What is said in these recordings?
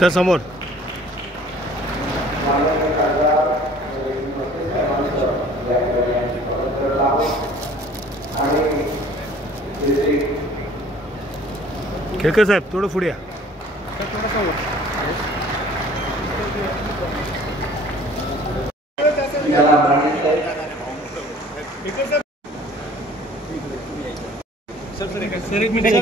Sir समोर केळकर साहेब थोडं पुढे या. सर एक मिनिट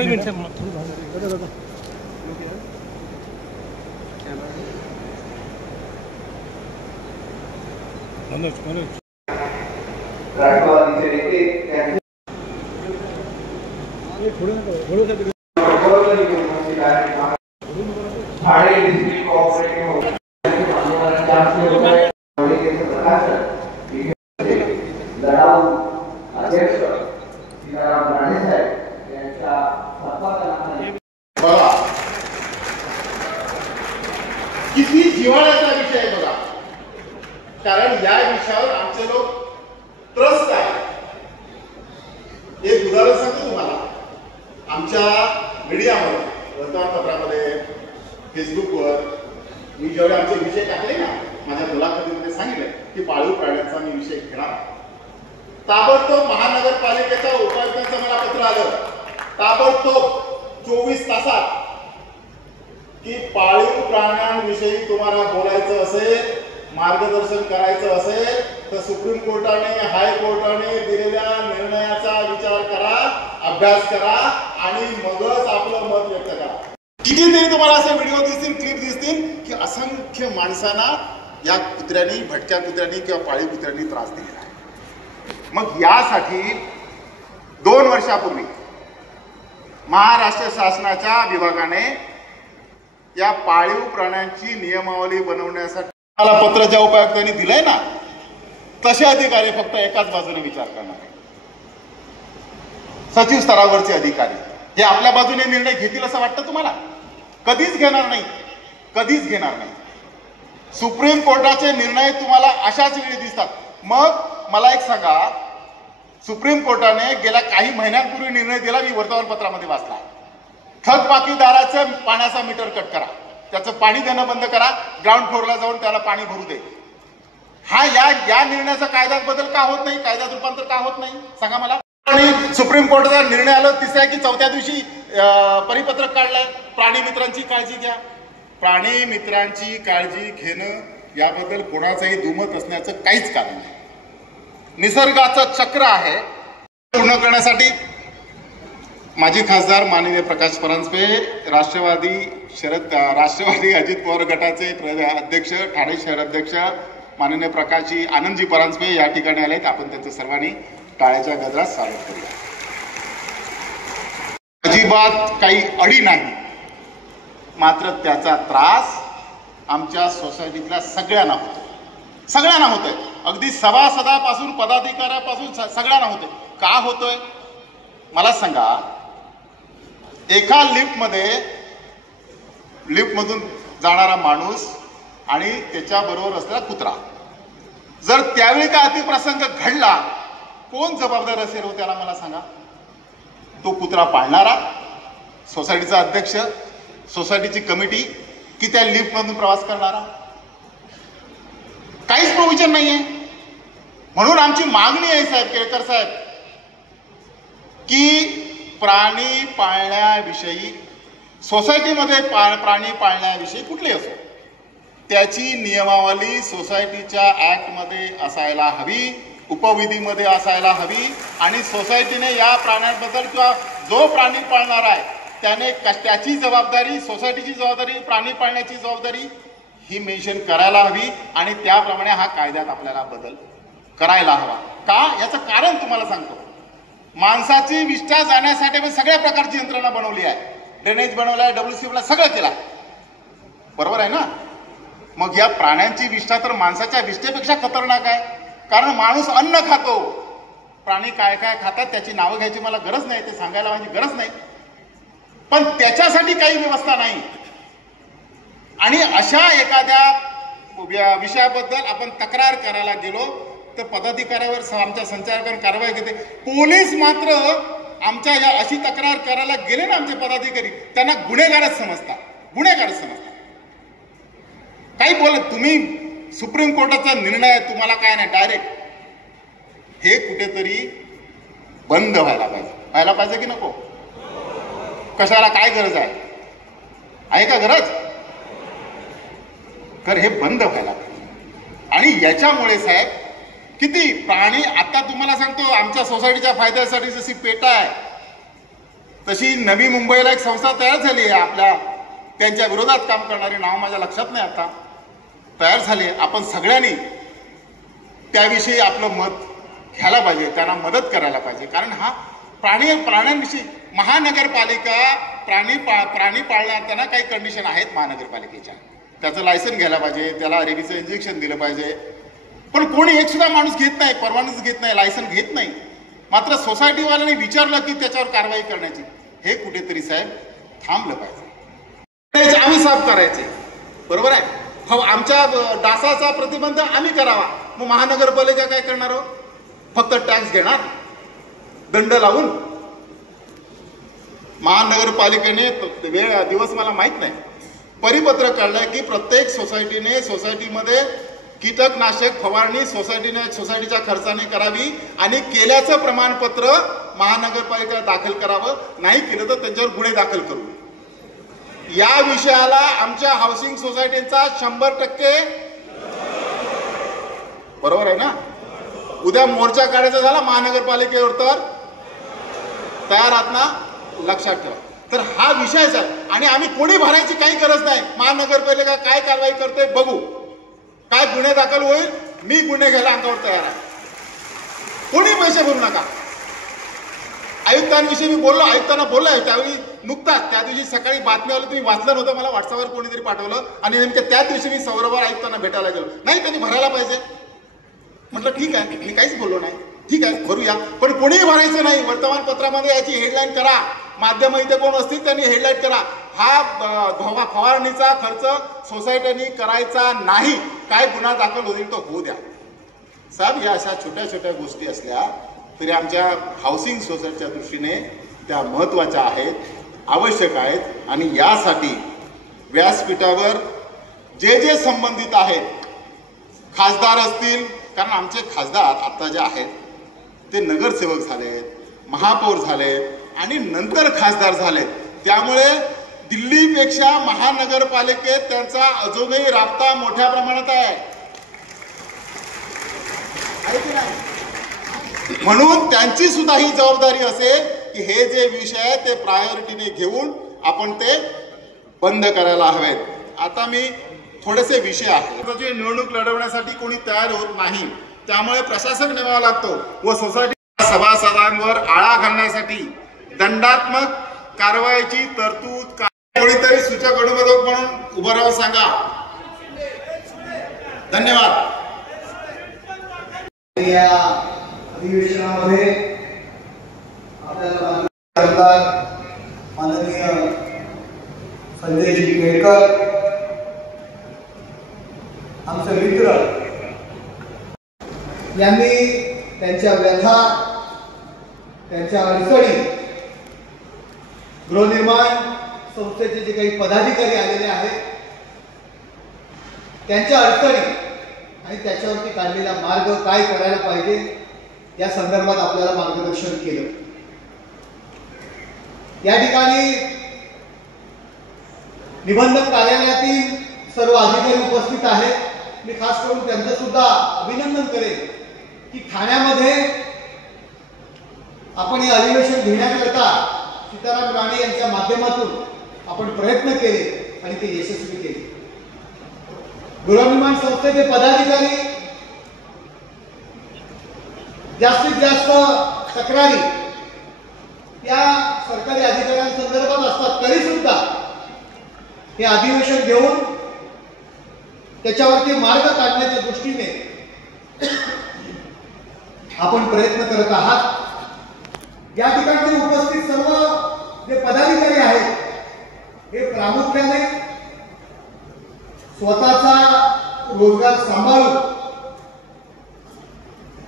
किती जिव्हाळ्याचा विषय आहे बघा. कारण या विषयावर आमचे लोक त्रस्त आहे. एक उदाहरण सांगतो तुम्हाला. आमच्या मीडियामध्ये, वर्तमानपत्रामध्ये, फेसबुकवर मी जेवढे आमचे विषय टाकले ना, माझ्या मुलाखतीमध्ये सांगितलं की पाळीव प्राण्यांचा मी विषय घेणार. ताबडतोब महानगरपालिकेच्या उपायुक्तांचं मला पत्र आलं, ताबडतोब 24 तासात, की पाळीव प्राण्यांविषयी तुम्हाला बोलायचं असेल, मार्गदर्शन करायचं असेल तर सुप्रीम कोर्टाने, हायकोर्टाने दिलेल्या निर्णयाचा विचार करा, अभ्यास करा आणि मगच आपलं मत व्यक्त करा. कितीतरी तुम्हाला असे व्हिडिओ दिसतील, क्लिप दिसतील की असंख्य माणसांना या कुत्र्यांनी, भटक्या कुत्र्यांनी किंवा पाळीव कुत्र्यांनी त्रास दिलेला आहे. मग यासाठी 2 वर्षापूर्वी महाराष्ट्र शासनाच्या विभागाने या पाळीव प्राण्यांची नियमावली बनवण्यासाठी मला पत्र ज्या उपायुक्तांनी दिलंय ना, तसे अधिकारी फक्त एकाच बाजूने विचार करणार. सचिव स्तरावरचे अधिकारी हे आपल्या बाजूने निर्णय घेतील असं वाटतं तुम्हाला? कधीच घेणार नाही, कधीच घेणार नाही. सुप्रीम कोर्टाचे निर्णय तुम्हाला अशाच वेळी दिसतात. मग मला एक सांगा, सुप्रीम कोर्टाने गेल्या काही महिन्यांपूर्वी निर्णय दिला, मी वर्तमानपत्रामध्ये वाचला. थकबाकीदाराचं पाण्याचा मीटर कट करा, त्याचं पाणी देणं बंद करा, ग्राउंड फ्लोअरला जाऊन त्याला पाणी भरू दे. हा या निर्णयाचा कायद्यात बदल का होत नाही, कायद्यात रूपांतर का होत नाही सांगा मला. आणि सुप्रीम कोर्टाचा निर्णय आला 3ऱ्या की 4थ्या दिवशी परिपत्रक काढलंय, प्राणी मित्रांची काळजी घ्या. प्राणी मित्रांची काळजी घेणं याबद्दल कोणाचंही दुमत असण्याचं काहीच कारण नाही. निसर्गाचं चक्र आहे, पूर्ण करण्यासाठी माजी खासदार माननीय प्रकाश परांजपे, राष्ट्रवादी अजित पवार गटाचे अध्यक्ष, ठाणे शहर अध्यक्ष माननीय प्रकाशजी आनंदजी परांजपे या ठिकाणी आलेत. आपण त्यांचं सर्वांनी टाळ्याच्या गजरात स्वागत करूया. अजिबात काही अडी नाही, मात्र त्याचा त्रास आमच्या सोसायटीतल्या सगळ्यांना होतोय. अगदी सभासदापासून पदाधिकाऱ्यापासून सगळ्यांना होतोय. का होतोय मला सांगा. एका लिफ्टमधून जाणारा माणूस आणि त्याच्याबरोबर असलेला कुत्रा, जर त्यावेळी का अतिप्रसंग घडला, कोण जबाबदार असेल हो त्याला मला सांगा. तो कुत्रा पाळणारा, सोसायटीचा अध्यक्ष, सोसायटीची कमिटी, की त्या लिफ्टमधून प्रवास करणारा? काहीच प्रोव्हिजन नाहीये. म्हणून आमची मागणी आहे साहेब, केळकर साहेब, की प्राणी पाळण्याविषयी, सोसायटीमध्ये प्राणी पाळण्याविषयी कुठली असो, त्याची नियमावली सोसायटीच्या ऍक्टमध्ये असायला हवी, उपविधीमध्ये असायला हवी. आणि सोसायटीने या प्राण्यांबद्दल किंवा जो प्राणी पाळणार आहे त्याने त्याची जबाबदारी, सोसायटीची जबाबदारी, प्राणी पाळण्याची जबाबदारी ही मेन्शन करायला हवी. आणि त्याप्रमाणे हा कायद्यात आपल्याला बदल करायला हवा. का, याचं कारण तुम्हाला सांगतो. माणसाची विष्ठा जाण्यासाठी सगळ्या प्रकारची यंत्रणा बनवली आहे. ड्रेनेज बनवलाय, WC सगळं केलं, बरोबर आहे ना. मग या प्राण्यांची विष्ठा तर माणसाच्या विष्ठेपेक्षा खतरनाक आहे. कारण माणूस अन्न खातो, प्राणी काय काय खातात त्याची नावं घ्यायची मला गरज नाही, ते सांगायला माझी गरज नाही. पण त्याच्यासाठी काही व्यवस्था नाही. आणि अशा एखाद्या विषयाबद्दल आपण तक्रार करायला गेलो तर पदाधिकाऱ्यावर आमच्या संचालकांनी कारवाई घेते. पोलीस मात्र आमच्या या अशी तक्रार करायला गेले ना आमचे पदाधिकारी, त्यांना गुन्हेगारच समजतात. बोला तुम्ही सुप्रीम कोर्टाचा निर्णय आहे, तुम्हाला काय नाही, डायरेक्ट हे कुठेतरी बंद व्हायला पाहिजे की नको? कशाला काय गरज आहे का गरज? तर हे बंद व्हायला पाहिजे. आणि याच्यामुळे साहेब किती प्राणी, आता तुम्हाला सांगतो आमच्या सोसायटीच्या फायद्यासाठी जशी पेटा आहे तशी नवी मुंबईला एक संस्था तयार झाली आहे आपल्या, त्यांच्या विरोधात काम करणारी, नाव माझ्या लक्षात नाही आता, तयार झाले. आपण सगळ्यांनी त्याविषयी आपलं मत घ्यायला पाहिजे, त्यांना मदत करायला पाहिजे. कारण हा प्राण्यांविषयी महानगरपालिका प्राणी पाळण्यात काही कंडिशन आहेत महानगरपालिकेच्या, त्याचं लायसन घ्यायला पाहिजे, त्याला रेबीचं इंजेक्शन दिलं पाहिजे. पण कोणी एक सुद्धा माणूस घेत नाही, परवानगी घेत नाही, लायसन घेत नाही. मात्र सोसायटीवाल्यांनी विचारलं की त्याच्यावर कारवाई करण्याची, हे कुठेतरी साहेब थांबलं पाहिजे. आम्ही साफ करायचे, बरोबर आहे. आमच्या डासाचा प्रतिबंध आम्ही करावा. मग महानगरपालिका काय करणार? फक्त टॅक्स घेणार, दंड लावून. महानगरपालिकेने दिवस मला माहित नाही, परिपत्र काढलंय की प्रत्येक सोसायटीमध्ये कीटकनाशक फवारणी सोसायटीच्या खर्चाने करावी आणि केल्याचं प्रमाणपत्र महानगरपालिका दाखल करावं. नाही केलं तर त्यांच्यावर गुन्हे दाखल करू. या विषयाला आमच्या हाऊसिंग सोसायटीचा 100% बरोबर आहे ना? उद्या मोर्चा काढायचा झाला महानगरपालिकेवर तर तयार आहात ना? लक्षात ठेवा. तर हा विषयच आहे. आणि आम्ही कोणी भरायची काही गरज नाही. महानगरपालिका काय कारवाई करते बघू, काय गुन्हे दाखल होईल, मी गुन्हे घ्यायला अंगावर तयार आहे. कोणी पैसे भरू नका. आयुक्तांविषयी मी बोललो, आयुक्तांना बोललोय त्यावेळी नुकताच त्या दिवशी सकाळी बातमी आली, तुम्ही वाचलं नव्हतं, मला व्हॉट्सअपवर कोणीतरी पाठवलं आणि नेमक्या त्याच दिवशी मी सौरभवर आयुक्तांना भेटायला गेलो. नाही त्यांनी भरायला पाहिजे. म्हटलं ठीक आहे, मी काहीच बोललो नाही, ठीक आहे भरूया. पण कोणीही भरायचं नाही. वर्तमानपत्रामध्ये याची हेडलाईन करा, माध्यम इथे कोण असतील त्यांनी हेडलाईन करा, हा फवारणीचा खर्च सोसायटीने करायचा नाही, काय गुन्हा दाखल होईल तो होऊ द्या. साहेब या अशा छोट्या छोट्या गोष्टी असल्या तरी आमच्या हाऊसिंग सोसायटीच्या दृष्टीने त्या महत्त्वाच्या आहेत, आवश्यक आहेत. आणि यासाठी व्यासपीठावर जे संबंधित आहेत, खासदार असतील, कारण आमचे खासदार आता जे आहेत ते नगरसेवक झालेत, महापौर झालेत आणि नंतर खासदार झालेत. त्यामुळे दिल्लीपेक्षा महानगरपालिकेत त्यांचा अजूनही राबता मोठ्या प्रमाणात आहे की नाही? म्हणून त्यांची सुद्धा ही जबाबदारी असेल की हे जे विषय आहे ते प्रायोरिटीने घेऊन आपण ते बंद करायला हवेत. आता मी थोडेसे विषय आहेत. निवडणूक लढवण्यासाठी कोणी तयार होत नाही, त्यामुळे प्रशासक नेमावा लागतो व सोसायटी सभासदांवर आळा घालण्यासाठी दंडात्मक कारवाईची तरतूद कोणीतरी सूचक अनुमोदक म्हणून उभं राहून सांगा. धन्यवाद. या अधिवेशनामध्ये आपल्याला माननीय संजयजी केळकर आमचे मित्र यांनी त्यांच्या व्यथा, त्यांच्या अडचणी, गृहनिर्माण संस्थेचे जे काही पदाधिकारी आलेले आहेत त्यांच्या अडचणी आणि त्याच्यावरती काढलेला मार्ग, काय करायला पाहिजे या संदर्भात आपल्याला मार्गदर्शन केलं. या ठिकाणी निबंधक कार्यालयातील सर्व अधिकारी उपस्थित आहेत. मी खास करून त्यांचं सुद्धा अभिनंदन करेन की ठाण्यामध्ये आपण हे अधिवेशन घेण्याकरता सीताराम राणे यांच्या माध्यमातून आपण प्रयत्न केले आणि ते यशस्वी केले. गृहनिर्माण संस्थेचे पदाधिकारी जास्तीत जास्त तक्रारी या सरकारी अधिकाऱ्यांसंदर्भात असतात, तरी सुद्धा हे अधिवेशन घेऊन त्याच्यावरती मार्ग काढण्याच्या दृष्टीने आपण प्रयत्न करत आहात. या ठिकाणी उपस्थित सर्व जे पदाधिकारी आहेत हे प्रामुख्याने स्वतःचा रोजगार सांभाळून,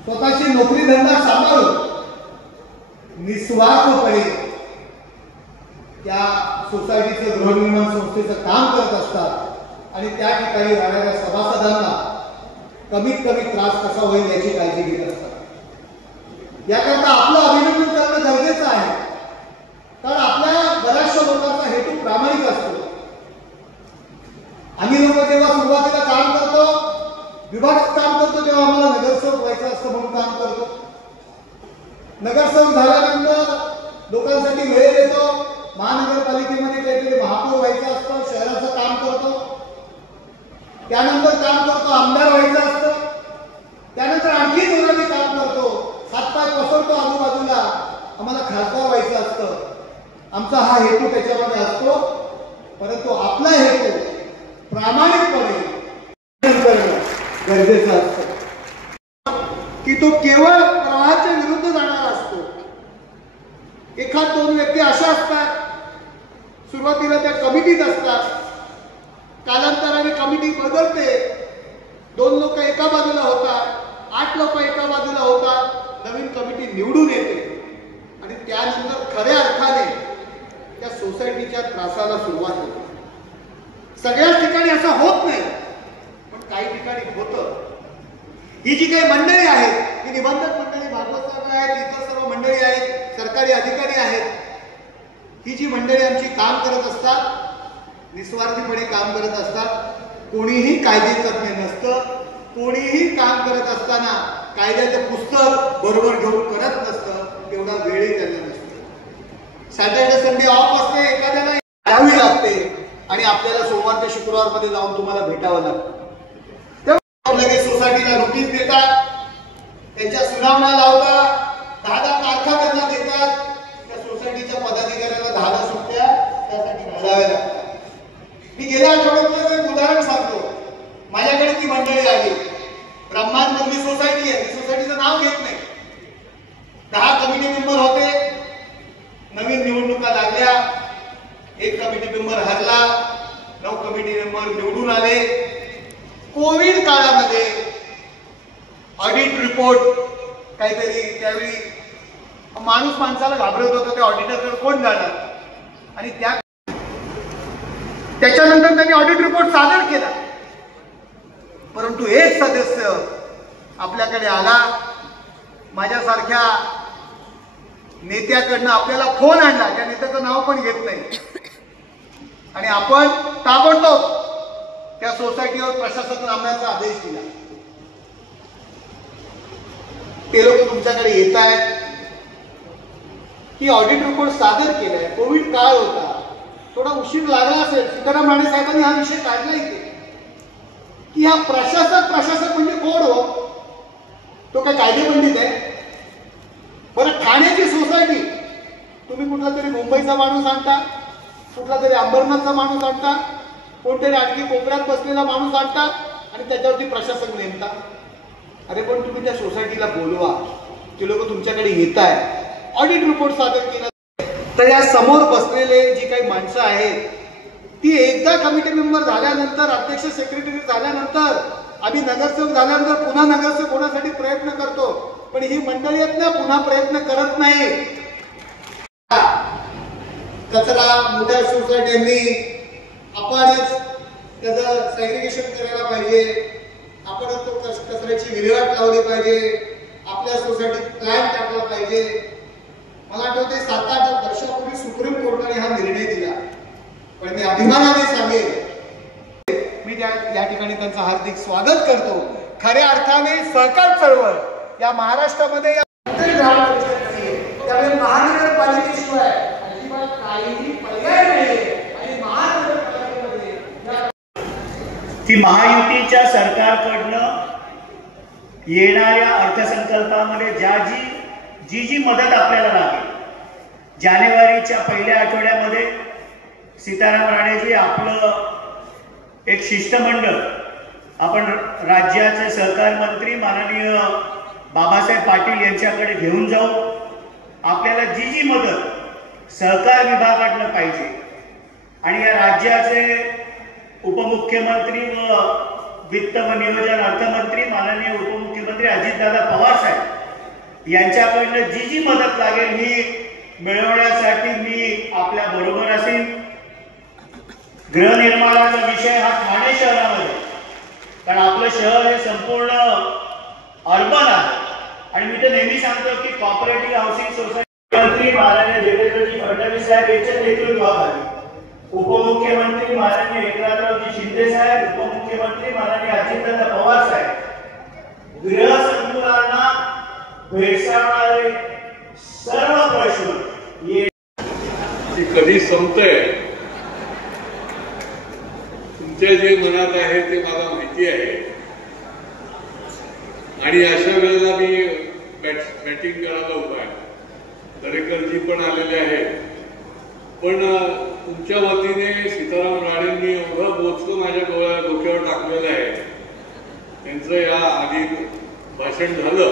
स्वतःची नोकरी धंदा सांभाळून निस्वार्थपणे त्या सोसायटीचं, गृहनिर्माण संस्थेचं काम करत असतात. आणि त्या ठिकाणी राहणाऱ्या सभासदांना कमीत कमी त्रास कसा होईल याची काळजी घेत असतात। याकरता आपलं अभिनंदन करणं गरजेचं आहे, कारण आपल्या बऱ्याचशा लोकांचा हेतू प्रामाणिक असतो। आम्ही लोक जेव्हा सुरुवातीला काम करतो, विभागात काम करतो, तेव्हा आम्हाला नगरसेवक व्हायचं असतं म्हणून काम करतो। नगरसेवक झाल्यानंतर लोकांसाठी वेळ देतो, महानगरपालिकेमध्ये काहीतरी महापौर व्हायचं असतं, शहराचं काम करतो, त्यानंतर काम करतो आमदार व्हायचं असतं, त्यानंतर आणखी जोराने काम करतो, हातपाय पसरतो आजूबाजूला, आम्हाला खासदार व्हायचं असतं। आमचा हा हेतू त्याच्यामध्ये असतो, परंतु आपला हेतू प्रामाणिकपणे करणं गरजेचं असतं की तो केवळ प्रवाहाच्या विरुद्ध जाणारा असतो। एखाद दोन व्यक्ती अशा असतात, सुरुवातीला त्या कमिटीत असतात, कालांतराने कमिटी बदलते, 2 लोक एका बाजूला होतात, 8 लोक एका बाजूला होतात, नवीन कमिटी निवडून येते आणि त्यानंतर खऱ्या अर्थाने त्या सोसायटीच्या त्रासाला सुरुवात होते। सगळ्याच ठिकाणी असं होत नाही, पण काही ठिकाणी होतं। ही जी काही मंडळी आहेत, ही निबंधक मंडळी, भागवत साहेब आहेत, इतर सर्व मंडळी आहेत, सरकारी अधिकारी आहेत, ही जी मंडळी आमची काम करत असतात, निस्वार्थीपणे काम करत असतात, कोणीही कायदेतज्ञ नसतं, कोणीही काम करत असताना कायद्याचं पुस्तक बरोबर घेऊन करत नसतं, तेवढा वेळही त्यांना नसतो। सॅटर्डे संडे ऑफ असते, एखाद्याला यावी लागते आणि आपल्याला सोमवार ते शुक्रवार मध्ये जाऊन तुम्हाला भेटावं लागतं। तेव्हा लगेच सोसायटीला नोटीस देतात, त्यांच्या सुनावण्या लावतात, 10 तारखा त्यांना देतात, त्या सोसायटीच्या पदाधिकाऱ्याला 10 सुट्ट्या त्यासाठी घालाव्या लागतात। मी गेल्या आठवड्यात एक उदाहरण सांगतो। माझ्याकडे ती मंडळी आली, ब्रह्मांमधली सोसायटी आहे, सोसायटीचं नाव घेत नाही, 10 कमिटी मेंबर होते, नवीन निवडणुका लागल्या, 1 कमिटी मेंबर हरला, 9 कमिटी मेंबर निवडून आले। कोविड काळामध्ये ऑडिट रिपोर्ट काहीतरी, त्यावेळी माणूस माणसाला घाबरत होतं, त्या ऑडिटरकडे कोण जाणार, आणि त्याच्यानंतर त्यांनी ऑडिट रिपोर्ट सादर केला, परंतु एक सदस्य आपल्याकडे आला, माझ्यासारख्या नेत्याकडनं आपल्याला फोन आणला, त्या नेत्याचं नाव पण घेत नाही, आणि आपण ताबडतोब त्या सोसायटीवर प्रशासक नामण्याचा आदेश दिला। ते लोक तुमच्याकडे येत आहेत की ऑडिट रिपोर्ट सादर केलाय, कोविड काळ होता, थोडा उशीर लागला असेल, सीताराम राणे साहेबांनी हा विषय काढला इथे की हा प्रशासक म्हणजे कोण हो, तो काय कायदेपंडित आहे? बरं, ठाण्याची सोसायटी, तुम्ही कुठला तरी मुंबईचा माणूस आणता, कुठला तरी अंबरनाथचा माणूस आणता, कोणतरी आणखी कोपऱ्यात बसलेला माणूस आणता आणि त्याच्यावरती प्रशासक नेमता। अरे पण तुम्ही त्या सोसायटीला बोलवा, ते लोक तुमच्याकडे येत आहेत, ऑडिट रिपोर्ट सादर केला, तर या समोर बसलेले जी काही माणसं आहेत ती एकदा कमिटी मेंबर झाल्यानंतर, अध्यक्ष सेक्रेटरी झाल्यानंतर, आम्ही नगरसेवक झाल्यानंतर पुन्हा नगरसेवक होण्यासाठी प्रयत्न करतो, पण ही मंडळी आहेत ना, पुन्हा प्रयत्न करत नाही। कचरा मोठ्या सोसायट्यांनी आपणच त्याचं सेग्रिगेशन करायला पाहिजे, आपणच तो कचऱ्याची विल्हेवाट लावली पाहिजे, आपल्या सोसायटीत प्लॅन टाकला पाहिजे। मला आठवते 7-8 वर्षापूर्वी सुप्रीम कोर्टाने हा निर्णय दिला, पण मी अभिमानाने सांगेन, मी या ठिकाणी त्यांचं हार्दिक स्वागत करतो। खऱ्या अर्थाने सहकार चळवळ या महाराष्ट्रामध्ये त्यामुळे महानगरपालिकेशिवाय अजिबात काहीही पर्याय नाही, आणि महानगरपालिकेमध्ये की महायुतीच्या सरकारकडनं येणाऱ्या अर्थसंकल्पामध्ये जी मदत आपल्याला लागेल, जानेवारीच्या पहिल्या आठवड्यामध्ये सीताराम राणेजी आपलं एक शिष्टमंडळ आपण राज्याचे सहकार मंत्री माननीय बाबासाहेब पाटील यांच्याकडे घेऊन जाऊ। आपल्याला जी मदत सहकार विभागाकडनं पाहिजे, आणि या राज्याचे उपमुख्यमंत्री व वित्त व नियोजन अर्थमंत्री माननीय उपमुख्यमंत्री अजितदादा पवार साहेब यांच्याकडनं जी मदत लागेल ही मिळवण्यासाठी मी आपल्या बरोबर असेल। गृहनिर्माणाचा विषय हा ठाणे शहरामध्ये, कारण आपलं शहर हे संपूर्ण अर्बन आहे आणि मी तर नेहमी सांगतो की कॉपरेटिव्ह हाऊसिंग सोसायटी मंत्री माननीय देवेंद्रजी फडणवीस साहेब यांच्या नेतृत्वाखाली, उपमुख्यमंत्री माननीय एकनाथरावजी शिंदे साहेब, उपमुख्यमंत्री माननीय अजितदादा पवार साहेब गृह संकुलांना भेडसावणारे सर्व प्रश्न कधी संपतंय तुमच्या जे मनात आहे ते मला माहिती आहे आणि अशा वेळेला मी बॅटिंग करायला उभा आहे. दरेकरजी पण आलेले आहेत, पण तुमच्या वतीने सीताराम राणेंनी एवढं बोचकं माझ्या डोक्यावर टाकलेलं आहे. त्यांचं या आधी भाषण झालं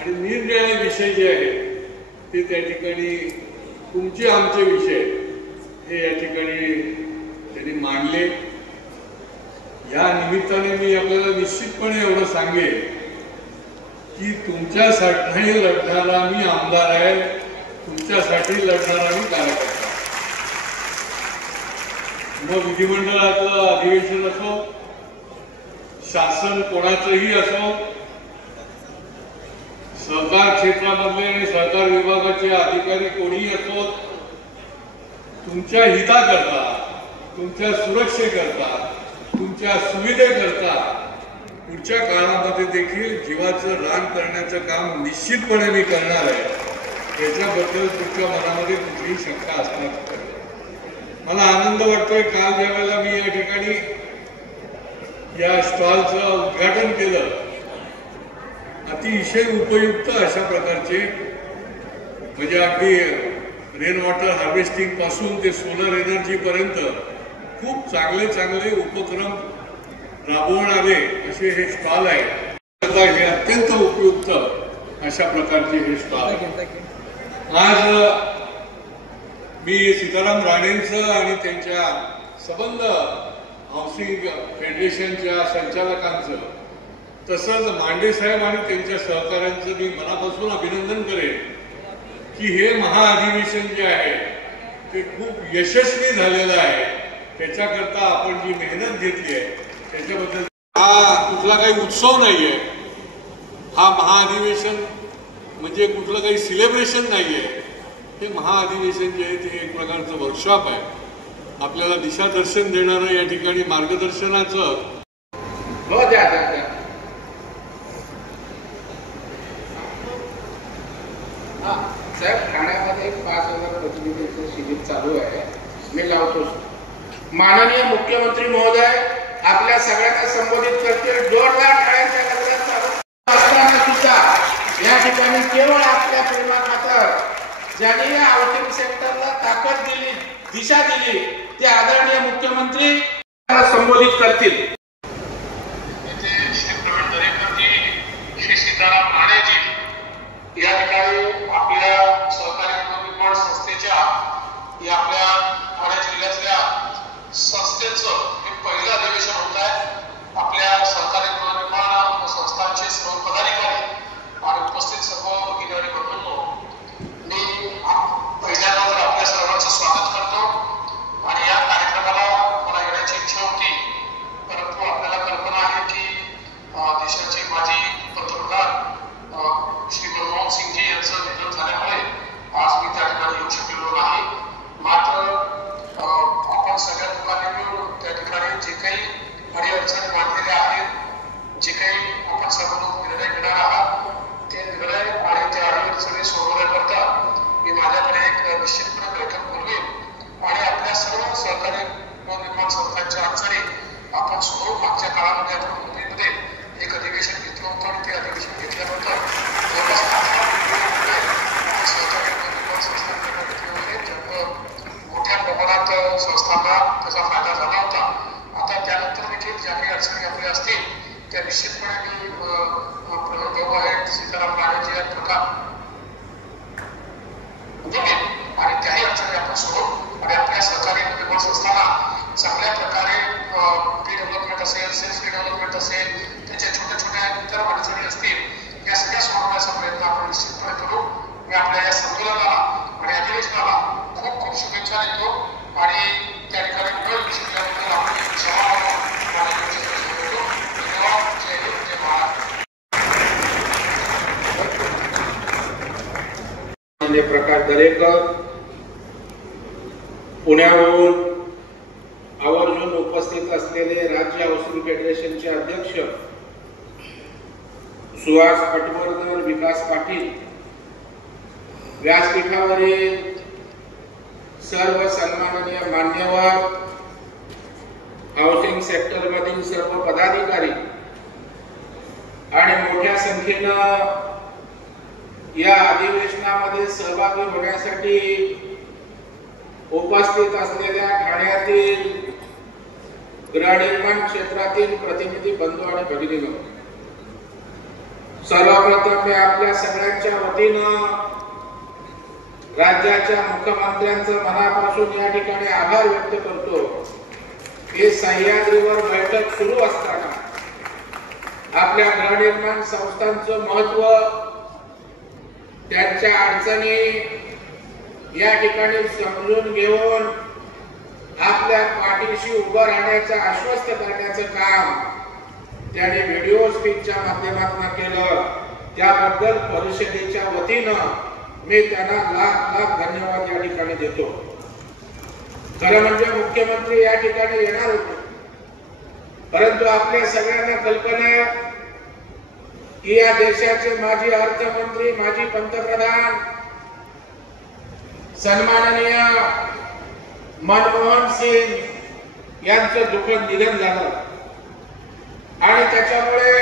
आणि निरनिराळे विषय जे आहेत ते त्या ठिकाणी तुमचे आमचे विषय हे या ठिकाणी त्यांनी मांडले. या निमित्ताने मी आपल्याला निश्चितपणे एवढं सांगेन की तुमच्यासाठी लढणारा मी आमदार आहे, तुमच्यासाठी लढणारा मी कार्यकर्ता. मग विधिमंडळातलं अधिवेशन असो, शासन कोणाचंही असो, सहकार क्षेत्रामधले आणि सहकार विभागाचे अधिकारी कोणीही असो, तुमच्या हिताकरता, तुमच्या सुरक्षेकरता, तुमच्या सुविधेकरता पुढच्या काळामध्ये देखील जीवाचं रान करण्याचं काम निश्चितपणे मी करणार आहे. याच्याबद्दल तुमच्या मनामध्ये कुठलीही शंका असणार. मला आनंद वाटतोय, काल ज्या वेळेला मी या ठिकाणी या स्टॉलचं उद्घाटन केलं, अतिशय उपयुक्त अशा प्रकारचे म्हणजे अगदी रेन वॉटर हार्वेस्टिंग पासून ते सोलर एनर्जी पर्यंत खूप चांगले चांगले उपक्रम राबवणारे असे हे स्टॉल आहे. हे अत्यंत उपयुक्त अशा प्रकारचे हे स्टॉल. आज मी सीताराम राणेंचं आणि त्यांच्या संबंध हाऊसिंग फेडरेशनच्या संचालकांचं तसंच मांडे साहेब आणि त्यांच्या सहकाऱ्यांचं मी मनापासून अभिनंदन करेन की हे महाअधिवेशन जे आहे ते खूप यशस्वी झालेलं आहे. त्याच्याकरता आपण जी मेहनत घेतली आहे त्याच्याबद्दल हा कुठला काही उत्सव नाहीये, हा महाअधिवेशन म्हणजे कुठलं काही सिलेब्रेशन नाहीये. हे महाअधिवेशन जे आहे ते एक प्रकारचं वर्कशॉप आहे. आपल्याला दिशादर्शन देणारं या ठिकाणी मार्गदर्शनाचं साहेब, ठाण्यामध्ये 5,000 प्रतिनिधींचं शिबिर चालू आहे. मी लावतो. माननीय मुख्यमंत्री महोदय आपल्या सगळ्यांना संबोधित करतील. जोरदार ठाण्याच्या नगरात चालू असताना सुद्धा या ठिकाणी केवळ आपल्या प्रेमाखातर ज्यांनी या हाऊसिंग सेक्टरला ताकद दिली, दिशा दिली, ते आदरणीय मुख्यमंत्री संबोधित करतील. श्री प्रवीण दरेकरजी, श्री सीताराम राणेजी या ठिकाणी आपल्या सहकारी गृहनिर्माण संस्थेच्या या आपल्या ठाणे जिल्ह्यातल्या संस्थेचं हे पहिलं अधिवेशन होत आहे. आपल्या सहकारी गृहनिर्माण संस्थांचे सर्व पदाधिकारी आणि उपस्थित सर्व भगिनी बंधूंनो, मी पहिल्यांदा तर आपल्या सर्वांचं स्वागत करतो. आणि या कार्यक्रमाला मला येण्याची इच्छा होती, परंतु आपल्याला कल्पना आहे की देशाचे माजी पंतप्रधान श्री मनमोहन सिंगजी यांचं निधन झाल्यामुळे आज मी त्या ठिकाणी येऊ शकलेलो नाही. मात्र आपण सगळ्या लोकांनी मिळून त्या ठिकाणी जे काही अडीअडचणी मांडलेल्या आहेत, जे काही आपण सर्व लोक निर्णय घेणार आहात, ते निर्णय आणि त्या अडीअडचणी सोडवण्याकरता मी माझ्याकडे एक निश्चितपणे बैठक बोलवेन आणि आपल्या सर्व सहकारी गृहनिर्माण संस्थांच्या अडचणी आपण सोडवून मागच्या काळामध्ये आपण मुंबईमध्ये एक अधिवेशन घेतलं होतं आणि ते अधिवेशन घेतल्यानंतर सहकारी गृहनिर्माण संस्थांकडे घेतले होते. त्यामुळं मोठ्या प्रमाणात संस्थांना त्याचा फायदा झाला होता. आता त्यानंतर देखील ज्या काही अडचणी आपल्या असतील त्या निश्चितपणे मी प्रवीण भाऊ आहेत, सीताराम राणेजी आहेत, प्रकाश आणि त्याही अडचणी आपण सोडून आणि आपल्या सहकारी गृहनिर्माण संस्थांना चांगल्या प्रकारे डेव्हलपमेंट असेल, सेल्फ डेव्हलपमेंट असेल, त्याच्या छोट्या छोट्या इतर अडचणी असतील, या सगळ्या सोडवण्याचा प्रयत्न आपण निश्चितपणे करू. मी आपल्या या संमेलनाला आणि अधिवेशनाला खूप खूप शुभेच्छा देतो आणि त्या ठिकाणी दरेकर, पुण्यावरून आवर्जून उपस्थित असलेले राज्य हाऊसिंग फेडरेशनचे अध्यक्ष सुहास पटवर्धन, विकास पाटील, व्यासपीठावरील सर्व सन्माननीय मान्यवर, हाऊसिंग सेक्टर मधील सर्व पदाधिकारी आणि मोठ्या संख्येनं या अधिवेशनामध्ये सहभागी होण्यासाठी उपस्थित असलेल्या ठाण्यातील गृहनिर्माण क्षेत्रातील प्रतिनिधी बंधू आणि भगिनींनो, सर्वप्रथम मी आपल्या सगळ्यांच्या वतीनं राज्याच्या मुख्यमंत्र्यांचं मनापासून या ठिकाणी आभार व्यक्त करतो की सह्याद्रीवर बैठक सुरू असताना आपल्या गृहनिर्माण संस्थांचं महत्व, त्यांच्या अडचणी या ठिकाणी समजून घेऊन आपल्या पाठीशी उभं राहण्याचं आश्वस्त करण्याचं काम त्याने व्हिडिओ स्पीचच्या माध्यमातून केलं. त्याबद्दल परिषदेच्या वतीनं मी त्यांना लाख लाख धन्यवाद या ठिकाणी देतो. खरं म्हणजे मुख्यमंत्री या ठिकाणी येणार होते, परंतु आपल्या सगळ्यांना कल्पना आहे की या देशाचे माजी अर्थमंत्री, माजी पंतप्रधान सन्माननीय मनमोहन सिंग यांचं दुःखद निधन झालं आणि त्याच्यामुळे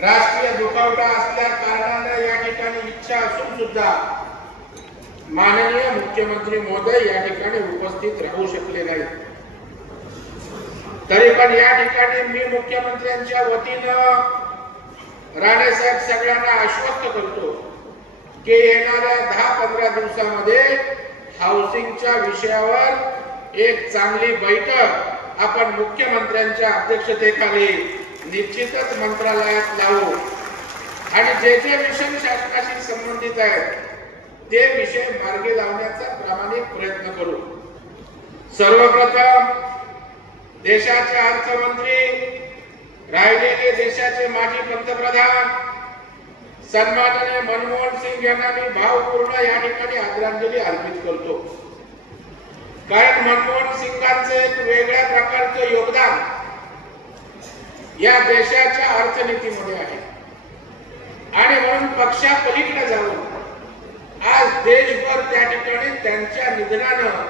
राष्ट्रीय दुखावटा असल्या कारणाने या ठिकाणी इच्छा असून सुद्धा माननीय मुख्यमंत्री महोदय या ठिकाणी उपस्थित राहू शकले नाही. तरी पण या ठिकाणी मी मुख्यमंत्र्यांच्या वतीनं राणेसाहेब सगळ्यांना आश्वस्त करतो की येणाऱ्या 10-15 दिवसामध्ये हाऊसिंगच्या विषयावर एक चांगली बैठक आपण मुख्यमंत्र्यांच्या अध्यक्षतेखाली निश्चितच मंत्रालयात लावू आणि जे जे विषय शासनाशी संबंधित आहेत ते विषय मार्गी लावण्याचा प्रामाणिक प्रयत्न करू. सर्वप्रथम देशाचे अर्थमंत्री, राहिलेले देशाचे माजी पंतप्रधान सन्माननीय मनमोहन सिंग यांना मी भावपूर्ण या ठिकाणी आदरांजली अर्पित करतो. कारण मनमोहन सिंगांचं एक वेगळ्या प्रकारचं योगदान या देशाच्या अर्थनीतीमध्ये आहे आणि म्हणून पक्षापलीकडे जाऊन आज देशभर त्या ठिकाणी त्यांच्या निधनानं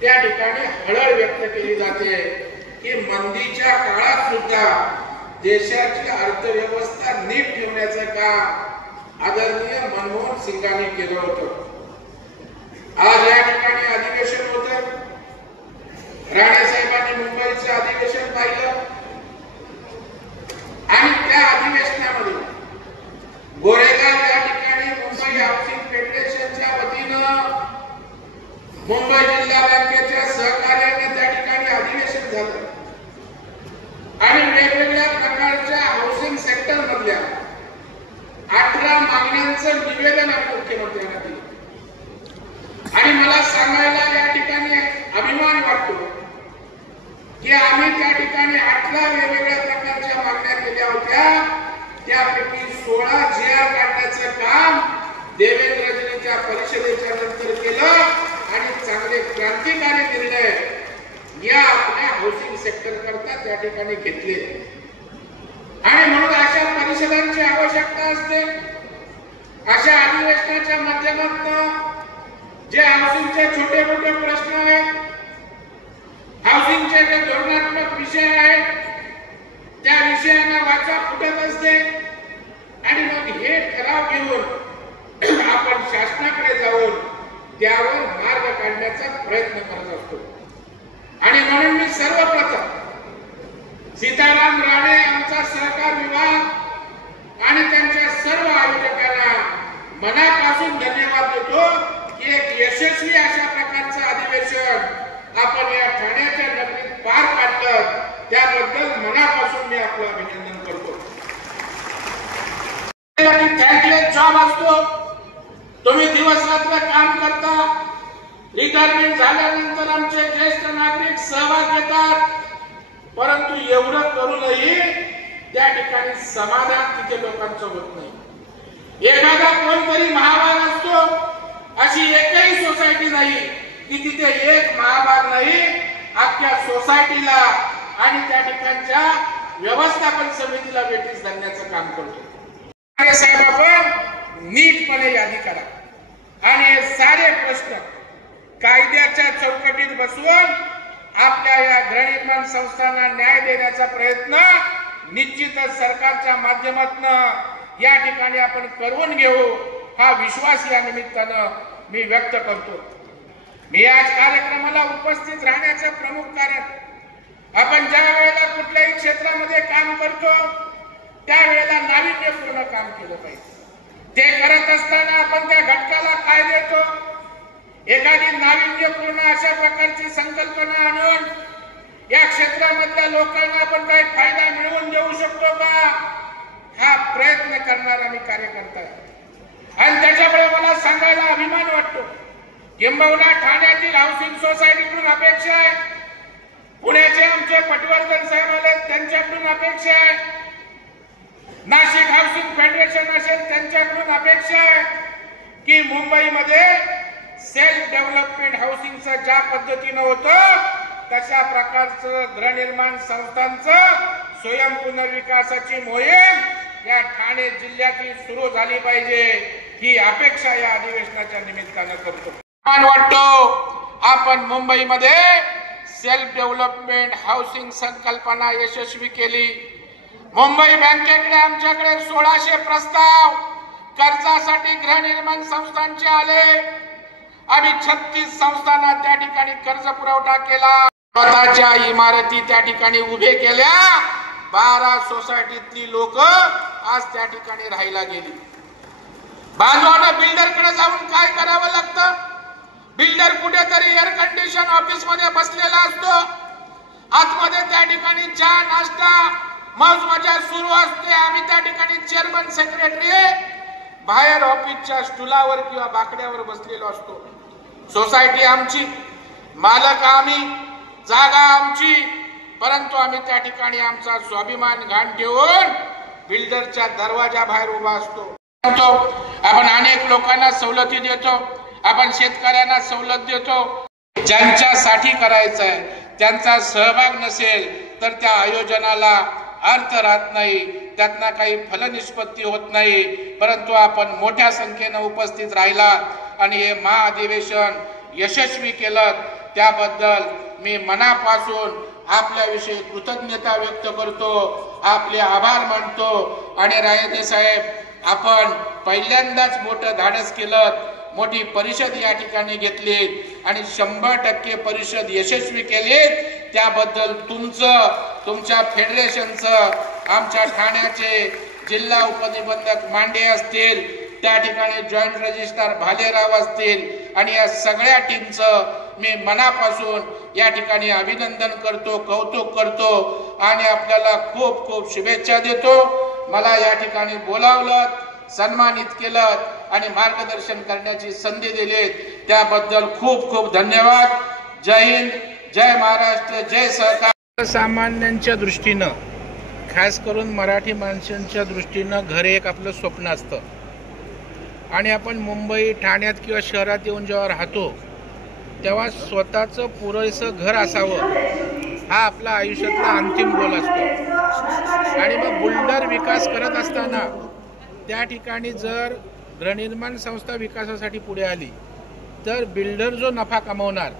त्या ठिकाणी हळहळ व्यक्त केली जाते की मंदीच्या काळात सुद्धा देशाची अर्थव्यवस्था नीट ठेवण्याचं काम आदरणीय मनमोहन सिंगांनी केलं होतं. आज या ठिकाणी अधिवेशन होतं. राणेसाहेबांनी मुंबईचं अधिवेशन पाहिलं आणि त्या अधिवेशनामध्ये गोरेगाव या ठिकाणी मुंबई हाऊसिंग फेडरेशनच्या वतीनं मुंबई जिल्हा बँकेच्या सहकार्याने त्या ठिकाणी अधिवेशन झालं आणि वेगवेगळ्या प्रकारच्या हाऊसिंग सेक्टर मधल्या 18 मागण्यांचं निवेदन आम्ही मुख्यमंत्र्यांना दिलं आणि मला सांगायला या ठिकाणी अभिमान वाटतो की आम्ही त्या ठिकाणी 18 वेगवेगळ्या प्रकारच्या मागण्या केल्या होत्या. त्यापैकी 16 GR काढण्याचं काम देवेंद्रजींच्या परिषदेच्या नंतर केलं आणि चांगले क्रांतिकारी निर्णय या आपल्या हाऊसिंग सेक्टर करता त्या ठिकाणी घेतले आणि म्हणून अशा परिषदांची आवश्यकता असते. अशा अधिवेशनाच्या माध्यमातून जे हाऊसिंगचे छोटे मोठे प्रश्न आहेत, हाऊसिंगचे जे धोरणात्मक विषय आहेत त्या विषयांना वाचा फुटत असते आणि मग हे ठराव घेऊन आपण शासनाकडे जाऊन त्यावर मार्ग काढण्याचा प्रयत्न करत असतो. आणि म्हणून मी सर्वप्रथम सीताराम राणे आमचा सहकार विभाग आणि त्यांच्या सर्व आयोजकांना मनापासून धन्यवाद देतो की एक यशस्वी अशा प्रकारचं अधिवेशन आपण या ठाण्याच्या नगरीत पार पाडलं. त्याबद्दल मनापासून मी आपलं अभिनंदन करतो. थँकलेस जॉब असतो. तुम्ही दिवस रात्र काम करता. रिटायरमेंट झाल्यानंतर आमचे ज्येष्ठ नागरिक सहभाग घेतात, परंतु एवढं करूनही त्या ठिकाणी समाधान तिथे लोकांचं होत नाही. एखादा कोणतरी महावार असतो अशी एकही सोसायटी नाही की तिथे एक महाभाग नाही, अख्ख्या सोसायटीला आणि त्या ठिकाणच्या व्यवस्थापन समितीला वेटीस धरण्याचं काम करतो। साहेब आपण नीटपणे यादी करा आणि हे सारे प्रश्न कायद्याच्या चौकटीत बसवून आपल्या या गृहनिर्माण संस्थांना न्याय देण्याचा प्रयत्न निश्चितच सरकारच्या माध्यमातून या ठिकाणी आपण करून घेऊ, हा विश्वास या निमित्तानं मी व्यक्त करतो। मी आज कार्यक्रमाला उपस्थित राहण्याचं प्रमुख कारण, आपण ज्या वेळेला कुठल्याही क्षेत्रामध्ये काम करतो त्यावेळेला नाविन्यपूर्ण काम केलं पाहिजे। ते करत असताना आपण त्या घटकाला काय देतो, एखादी नाविन्यपूर्ण अशा प्रकारची संकल्पना आणून या क्षेत्रामधल्या लोकांना आपण काही फायदा मिळवून देऊ शकतो का, हा प्रयत्न करणारा मी कार्यकर्ता आहे। आणि त्याच्यामुळे मला सांगायला अभिमान वाटतो, किंबहुना ठाण्यातील हाऊसिंग सोसायटीकडून अपेक्षा आहे, पुण्याचे आमचे पटवर्धन साहेब आले त्यांच्याकडून अपेक्षा आहे, नाशिक हाऊसिंग फेडरेशन असेल त्यांच्याकडून अपेक्षा आहे की मुंबईमध्ये सेल्फ डेव्हलपमेंट हाऊसिंगचं ज्या पद्धतीनं होतं तशा प्रकारचं गृहनिर्माण संस्थांचं स्वयं पुनर्विकासाची मोहीम या ठाणे जिल्ह्यातील सुरू झाली पाहिजे, ही अपेक्षा या अधिवेशनाच्या निमित्तानं करतो। वाटतो आपण मुंबईमध्ये सेल्फ डेव्हलपमेंट हाऊसिंग संकल्पना यशस्वी केली। मुंबई बँकेकडे आमच्याकडे 1600 प्रस्ताव कर्जासाठी गृहनिर्माण संस्थांचे आले। आम्ही 36 संस्थांना त्या ठिकाणी कर्ज पुरवठा केला, स्वतःच्या इमारती त्या ठिकाणी उभे केल्या। 12 सोसायटीतली लोक आज त्या ठिकाणी राहायला गेली। बांधवानं बिल्डरकडे जाऊन काय करावं लागतं, बिल्डर कुठेतरी एअर कंडिशन ऑफिस मध्ये बसलेला असतो, आतमध्ये त्या ठिकाणी चहा नाश्ता मौज मजा सुरू असते। आम्ही त्या ठिकाणी चेअरमन सेक्रेटरी बाहेर ऑफिसच्या स्टूलावर किंवा बाकड्यावर बसलेलो असतो। सोसायटी आमची, मालक आम्ही, जागा आमची, परंतु आम्ही त्या ठिकाणी आमचा स्वाभिमान घाण ठेवून बिल्डरच्या दरवाजा बाहेर उभा असतो। आपण अनेक लोकांना सवलती देतो, आपण शेतकऱ्यांना सवलत देतो, ज्यांच्यासाठी करायचं आहे त्यांचा सहभाग नसेल तर त्या आयोजनाला अर्थ राहत नाही, त्यातनं काही फलनिष्पत्ती होत नाही। परंतु आपण मोठ्या संख्येनं उपस्थित राहिला आणि हे महाअधिवेशन यशस्वी केलं, त्याबद्दल मी मनापासून आपल्याविषयी कृतज्ञता व्यक्त करतो, आपले आभार मानतो। आणि रायदे साहेब, आपण पहिल्यांदाच मोठं धाडस केलं, मोठी परिषद या ठिकाणी घेतली आणि 100% परिषद यशस्वी केली, त्याबद्दल तुमच्या फेडरेशनचं, आमच्या ठाण्याचे जिल्हा उपनिबंधक मांडे असतील, त्या ठिकाणी जॉईंट रजिस्ट्रार भालेराव असतील आणि या सगळ्या टीमचं मी मनापासून या ठिकाणी अभिनंदन करतो, कौतुक करतो आणि आपल्याला खूप खूप शुभेच्छा देतो। मला या ठिकाणी बोलावलं, सन्मानित केलं आणि मार्गदर्शन करण्याची संधी दिली, त्याबद्दल खूप खूप धन्यवाद। जय हिंद, जय महाराष्ट्र, जय सहकार। सामान्यांच्या दृष्टीनं, खास करून मराठी माणसांच्या दृष्टीनं घर एक आपलं स्वप्न असतं आणि आपण मुंबई, ठाण्यात किंवा शहरात येऊन जेव्हा राहतो तेव्हा स्वतःचं पुरेसं घर असावं, हा आपला आयुष्यातला अंतिम गोल असतो। आणि मग बिल्डर विकास करत असताना त्या ठिकाणी जर गृहनिर्माण संस्था विकासासाठी पुढे आली तर बिल्डर जो नफा कमवणार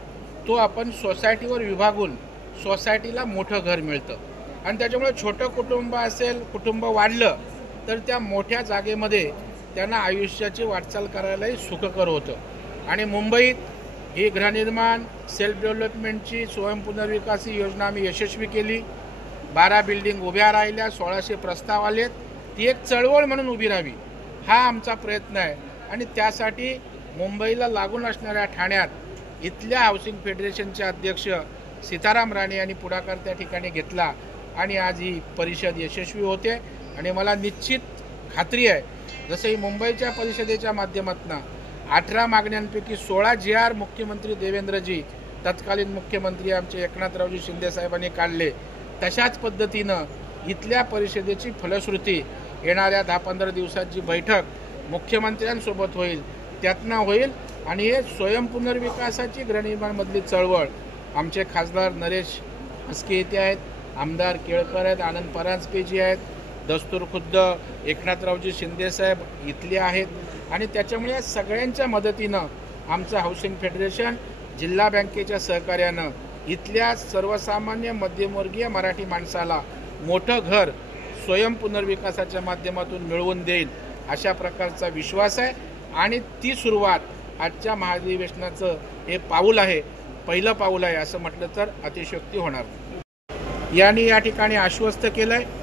तो आपण सोसायटीवर विभागून सोसायटीला मोठं घर मिळतं आणि त्याच्यामुळे छोटं कुटुंब असेल, कुटुंब वाढलं तर त्या मोठ्या जागेमध्ये त्यांना आयुष्याची वाटचाल करायलाही सुखकर होतं। आणि मुंबईत ही गृहनिर्माण सेल्फ डेव्हलपमेंटची स्वयंपुनर्विकासी योजना आम्ही यशस्वी केली। 12 बिल्डिंग उभ्या राहिल्या, 1600 प्रस्ताव आलेत, ती एक चळवळ म्हणून उभी राहावी, हा आमचा प्रयत्न आहे। आणि त्यासाठी मुंबईला लागून असणाऱ्या ठाण्यात इथल्या हाऊसिंग फेडरेशनचे अध्यक्ष सीताराम राणे यांनी पुढाकार त्या ठिकाणी घेतला आणि आज ही परिषद यशस्वी होते। आणि मला निश्चित खात्री आहे, जसंही मुंबईच्या परिषदेच्या माध्यमातून 18 मागण्यांपैकी 16 GR मुख्यमंत्री देवेंद्रजी, तत्कालीन मुख्यमंत्री आमचे एकनाथरावजी शिंदे साहेबांनी काढले, तशाच पद्धतीनं इथल्या परिषदेची फलश्रुती येणाऱ्या 10-15 दिवसाची बैठक मुख्यमंत्र्यांसोबत होईल, त्यातनं होईल आणि हे स्वयंपुनर्विकासाची गृहनिर्माणमधली चळवळ आमचे खासदार नरेश म्हस्के इथे आहेत, आमदार केळकर आहेत, आनंद परांजपेजी आहेत, दस्तूर खुद्द एकनाथरावजी शिंदेसाहेब इथले आहेत. आणि त्याच्यामुळे या सगळ्यांच्या मदतीनं आमचं हाऊसिंग फेडरेशन जिल्हा बँकेच्या सहकार्यानं इथल्या सर्वसामान्य मध्यमवर्गीय मराठी माणसाला मोठं घर स्वयंपुनर्विकासाच्या माध्यमातून मिळवून देईल अशा प्रकारचा विश्वास आहे. आणि ती सुरुवात आजच्या महाधिवेशनाचं हे पाऊल आहे, पहिलं पाऊल आहे असं म्हटलं तर अतिशयोक्ती होणार नाही. यांनी या ठिकाणी आश्वस्त केलं आहे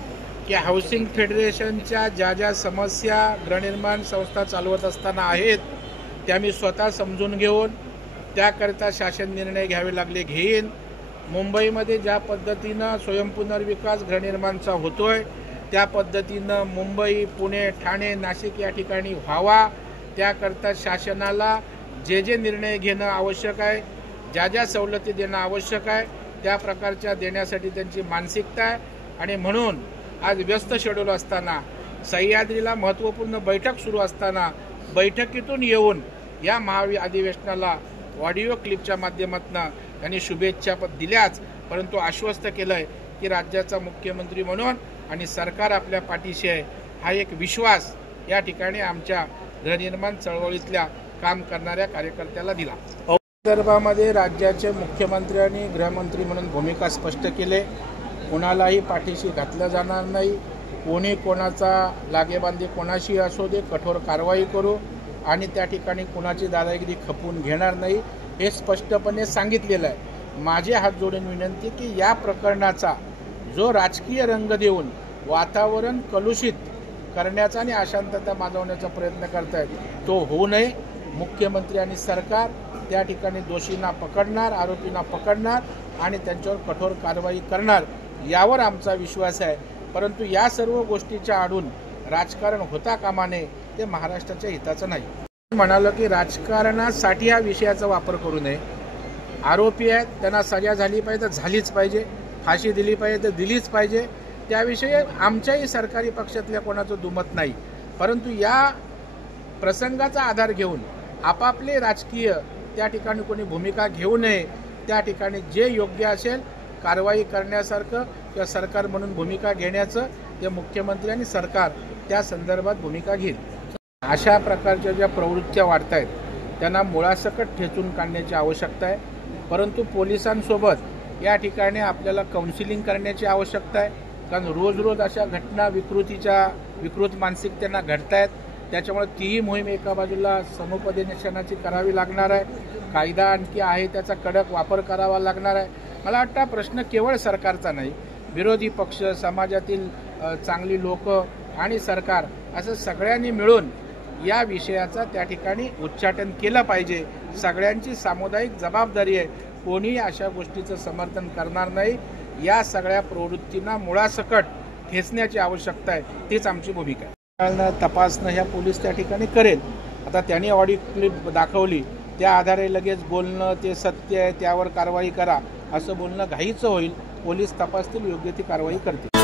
की हाऊसिंग फेडरेशनच्या ज्या ज्या समस्या गृहनिर्माण संस्था चालवत असताना आहेत त्या मी स्वतः समजून घेऊन त्याकरिता शासन निर्णय घ्यावे लागले घेईन. मुंबईमध्ये ज्या पद्धतीनं स्वयंपुनर्विकास गृहनिर्माणचा होतोय त्या पद्धतीनं मुंबई, पुणे, ठाणे, नाशिक या ठिकाणी व्हावा, त्याकरता शासनाला जे जे निर्णय घेणं आवश्यक आहे, ज्या ज्या सवलती देणं आवश्यक आहे त्या प्रकारच्या देण्यासाठी त्यांची मानसिकता आहे. आणि म्हणून आज व्यस्त शेड्यूल असताना, सह्याद्रीला महत्त्वपूर्ण बैठक सुरू असताना बैठकीतून येऊन या महाअधिवेशनाला ऑडिओ क्लिपच्या माध्यमातून त्यांनी शुभेच्छा दिल्याच, परंतु आश्वस्त केलं आहे की राज्याचा मुख्यमंत्री म्हणून आणि सरकार आपल्या पाठीशी आहे हा एक विश्वास या ठिकाणी आमच्या गृहनिर्माण चळवळीतल्या काम करणाऱ्या कार्यकर्त्याला दिला. संदर्भामध्ये राज्याचे मुख्यमंत्री आणि गृहमंत्री म्हणून भूमिका स्पष्ट केले. कोणालाही पाठीशी घातलं जाणार नाही, कोणी कोणाचा लागेबांधे कोणाशी असू दे कठोर कारवाई करू आणि त्या ठिकाणी कोणाची दादागिरी खपवून घेणार नाही हे स्पष्टपणे सांगितलेलं आहे. माझे हात जोडून विनंती की या प्रकरणाचा जो राजकीय रंग देऊन वातावरण कलुषित करण्याचा आणि अशांतता माजवण्याचा प्रयत्न करतायत तो होऊ नये. मुख्यमंत्री आणि सरकार त्या ठिकाणी दोषींना पकडणार, आरोपींना पकडणार आणि त्यांच्यावर कठोर कारवाई करणार यावर आमचा विश्वास आहे. परंतु या सर्व गोष्टीच्या आडून राजकारण होता कामा नये, ते महाराष्ट्राच्या हिताचं नाही. म्हणालो की राजकारणासाठी या विषयाचा वापर करू नये. आरोपी आहेत त्यांना सजा झाली पाहिजे तर झालीच पाहिजे, फाशी दिली पाहिजे तर दिलीच पाहिजे, त्याविषयी आमच्याही सरकारी पक्षातल्या कोणाचं दुमत नाही. परंतु या प्रसंगाचा आधार घेऊन आपापले राजकीय त्या ठिकाणी कोणी भूमिका घेऊ नये. त्या ठिकाणी जे योग्य असेल कारवाई करण्यासारखं किंवा सरकार म्हणून भूमिका घेण्याचं ते मुख्यमंत्री आणि सरकार त्या संदर्भात भूमिका घेईल. अशा प्रकारच्या ज्या प्रवृत्त्या वाढत आहेत त्यांना मुळासकट ठेचून काढण्याची आवश्यकता आहे. परंतु पोलिसांसोबत या ठिकाणी आपल्याला काउन्सिलिंग करण्याची आवश्यकता आहे, कारण रोज रोज अशा घटना विकृत मानसिकतेना घडत आहेत. त्याच्यामुळे तीही मोहीम एका बाजूला समुपदेशनाची करावी लागणार आहे, कायदा आणखी आहे त्याचा कडक वापर करावा लागणार आहे. मला वाटतं प्रश्न केवळ सरकारचा नाही, विरोधी पक्ष, समाजातील चांगली लोक आणि सरकार असं सगळ्यांनी मिळून या विषयाचा त्या ठिकाणी उच्चाटन केलं पाहिजे. सगळ्यांची सामुदायिक जबाबदारी आहे, कोणी अशा गोष्टीचं समर्थन करणार नाही. या सगळ्या प्रवृत्तींना मुळासकट ठेचण्याची आवश्यकता आहे, तीच आमची भूमिका आहे. तपासणं ह्या पोलीस त्या ठिकाणी करेल. आता त्यांनी ऑडिओ क्लिप दाखवली त्या आधारे लगेच बोलणं ते सत्य आहे त्यावर कारवाई करा असं बोलणं घाईचं होईल. पोलीस तपासतील, योग्य ती कारवाई करतील.